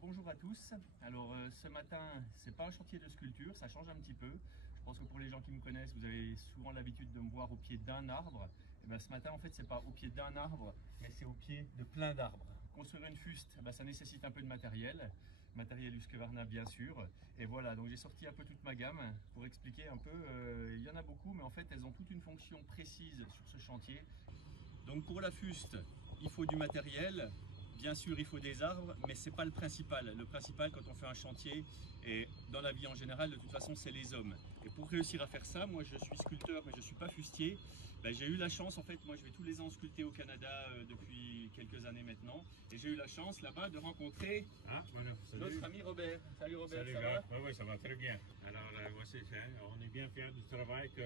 bonjour à tous. Alors ce matin, c'est pas un chantier de sculpture, ça change un petit peu. Je pense que pour les gens qui me connaissent, vous avez souvent l'habitude de me voir au pied d'un arbre. Et bien, ce matin, en fait, c'est pas au pied d'un arbre, mais c'est au pied de plein d'arbres. Construire une fuste, ça nécessite un peu de matériel Husqvarna bien sûr. Et voilà, donc j'ai sorti un peu toute ma gamme pour expliquer un peu. Il y en a beaucoup, mais en fait, elles ont toute une fonction précise sur ce chantier. Donc pour la fuste, il faut du matériel. Bien sûr, il faut des arbres, mais ce n'est pas le principal. Le principal, quand on fait un chantier, et dans la vie en général, de toute façon, c'est les hommes. Et pour réussir à faire ça, moi je suis sculpteur, mais je ne suis pas fustier. J'ai eu la chance, en fait, moi je vais tous les ans sculpter au Canada depuis quelques années maintenant. Et j'ai eu la chance là-bas de rencontrer notre ami Robert. Salut Robert, salut, ça va? Oui, ça va très bien. Alors, voici fait. On est bien fiers du travail que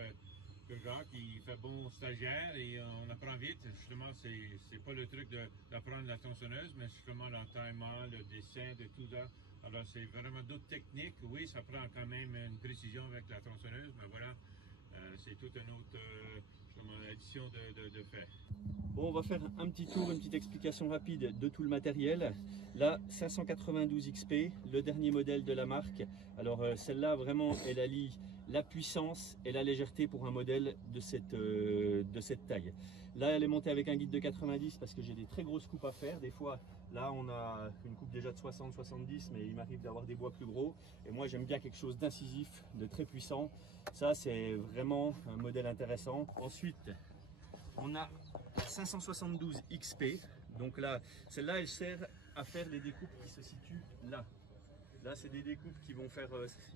le gars qui fait bon stagiaire et on apprend vite. Justement, c'est pas le truc d'apprendre la tronçonneuse, mais justement l'entraînement, le dessin, de tout ça. Alors, c'est vraiment d'autres techniques. Oui, ça prend quand même une précision avec la tronçonneuse, mais voilà, c'est toute une autre addition de fait. Bon, on va faire un petit tour, une petite explication rapide de tout le matériel. Là, 592 XP, le dernier modèle de la marque. Alors celle-là, vraiment, elle allie la puissance et la légèreté pour un modèle de cette taille. Là, elle est montée avec un guide de 90 parce que j'ai des très grosses coupes à faire. Des fois, là, on a une coupe déjà de 60-70, mais il m'arrive d'avoir des bois plus gros. Et moi, j'aime bien quelque chose d'incisif, de très puissant. Ça, c'est vraiment un modèle intéressant. Ensuite, on a 572 XP, donc là, celle-là, elle sert à faire les découpes qui se situent là. Là, c'est des découpes qui vont faire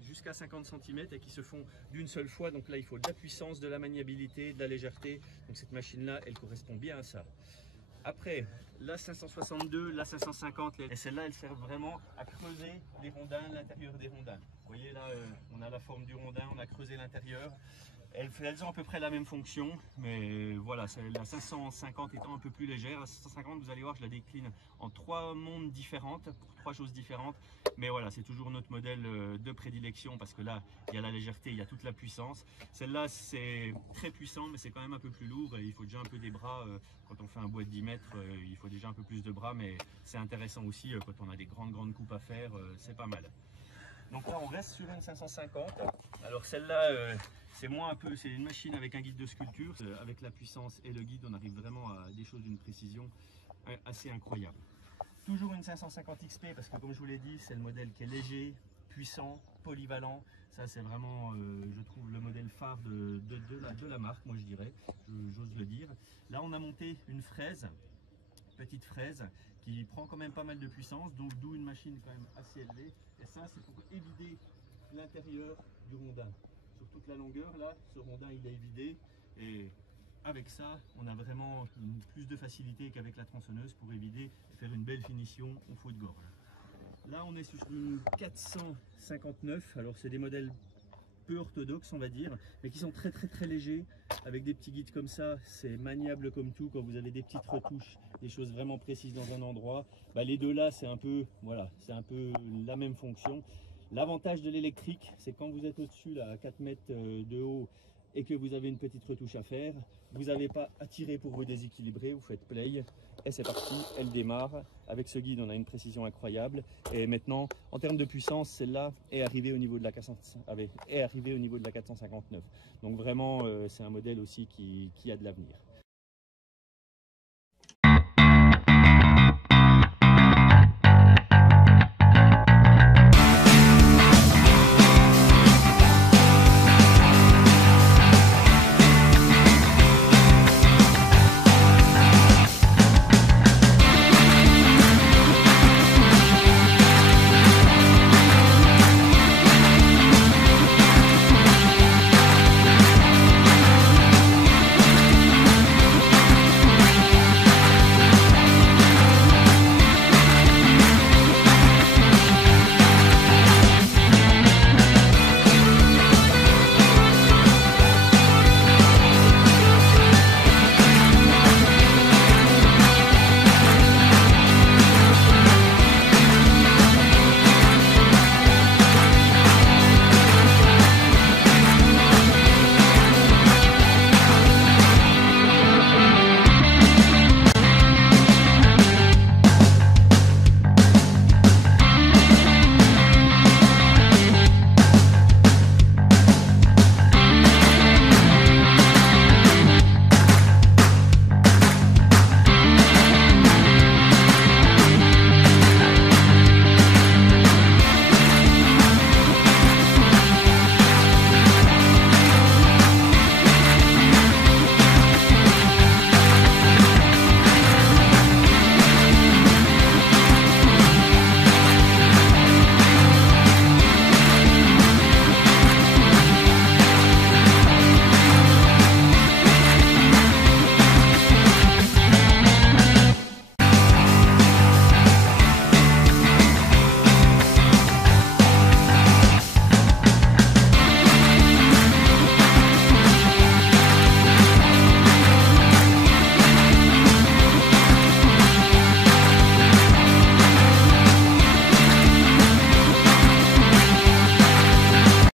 jusqu'à 50 cm et qui se font d'une seule fois. Donc là, il faut de la puissance, de la maniabilité, de la légèreté. Donc cette machine-là, elle correspond bien à ça. Après, la 562, la 550, et celle-là, elle sert vraiment à creuser les rondins, l'intérieur des rondins. Vous voyez là, on a la forme du rondin, on a creusé l'intérieur. Elles ont à peu près la même fonction, mais voilà, la 550 étant un peu plus légère. La 550, vous allez voir, je la décline en 3 mondes différentes, pour 3 choses différentes. Mais voilà, c'est toujours notre modèle de prédilection parce que là, il y a la légèreté, il y a toute la puissance. Celle-là, c'est très puissant, mais c'est quand même un peu plus lourd. Il faut déjà un peu des bras. Quand on fait un bois de 10 mètres, il faut déjà un peu plus de bras, mais c'est intéressant aussi quand on a des grandes coupes à faire, c'est pas mal. Donc là, on reste sur une 550. Alors celle-là, c'est une machine avec un guide de sculpture. Avec la puissance et le guide, on arrive vraiment à des choses d'une précision assez incroyable. Toujours une 550 XP parce que comme je vous l'ai dit, c'est le modèle qui est léger, puissant, polyvalent. Ça, c'est vraiment, je trouve, le modèle phare de la marque, moi je dirais, j'ose le dire. Là, on a monté une fraise. Petite fraise qui prend quand même pas mal de puissance, donc d'où une machine quand même assez élevée. Et ça, c'est pour évider l'intérieur du rondin. Sur toute la longueur, là, ce rondin il est évidé. Et avec ça, on a vraiment plus de facilité qu'avec la tronçonneuse pour évider et faire une belle finition au faux de gorge. Là, on est sur une 459. Alors, c'est des modèles peu orthodoxes, on va dire, mais qui sont très légers. Avec des petits guides comme ça, c'est maniable comme tout. Quand vous avez des petites retouches, des choses vraiment précises dans un endroit, les deux là, c'est un peu, voilà, c'est un peu la même fonction. L'avantage de l'électrique, c'est quand vous êtes au-dessus, là, à 4 mètres de haut, et que vous avez une petite retouche à faire, vous n'avez pas à tirer pour vous déséquilibrer, vous faites play, et c'est parti, elle démarre. Avec ce guide, on a une précision incroyable. Et maintenant, en termes de puissance, celle-là est arrivée au niveau de la 459. Donc vraiment, c'est un modèle aussi qui a de l'avenir.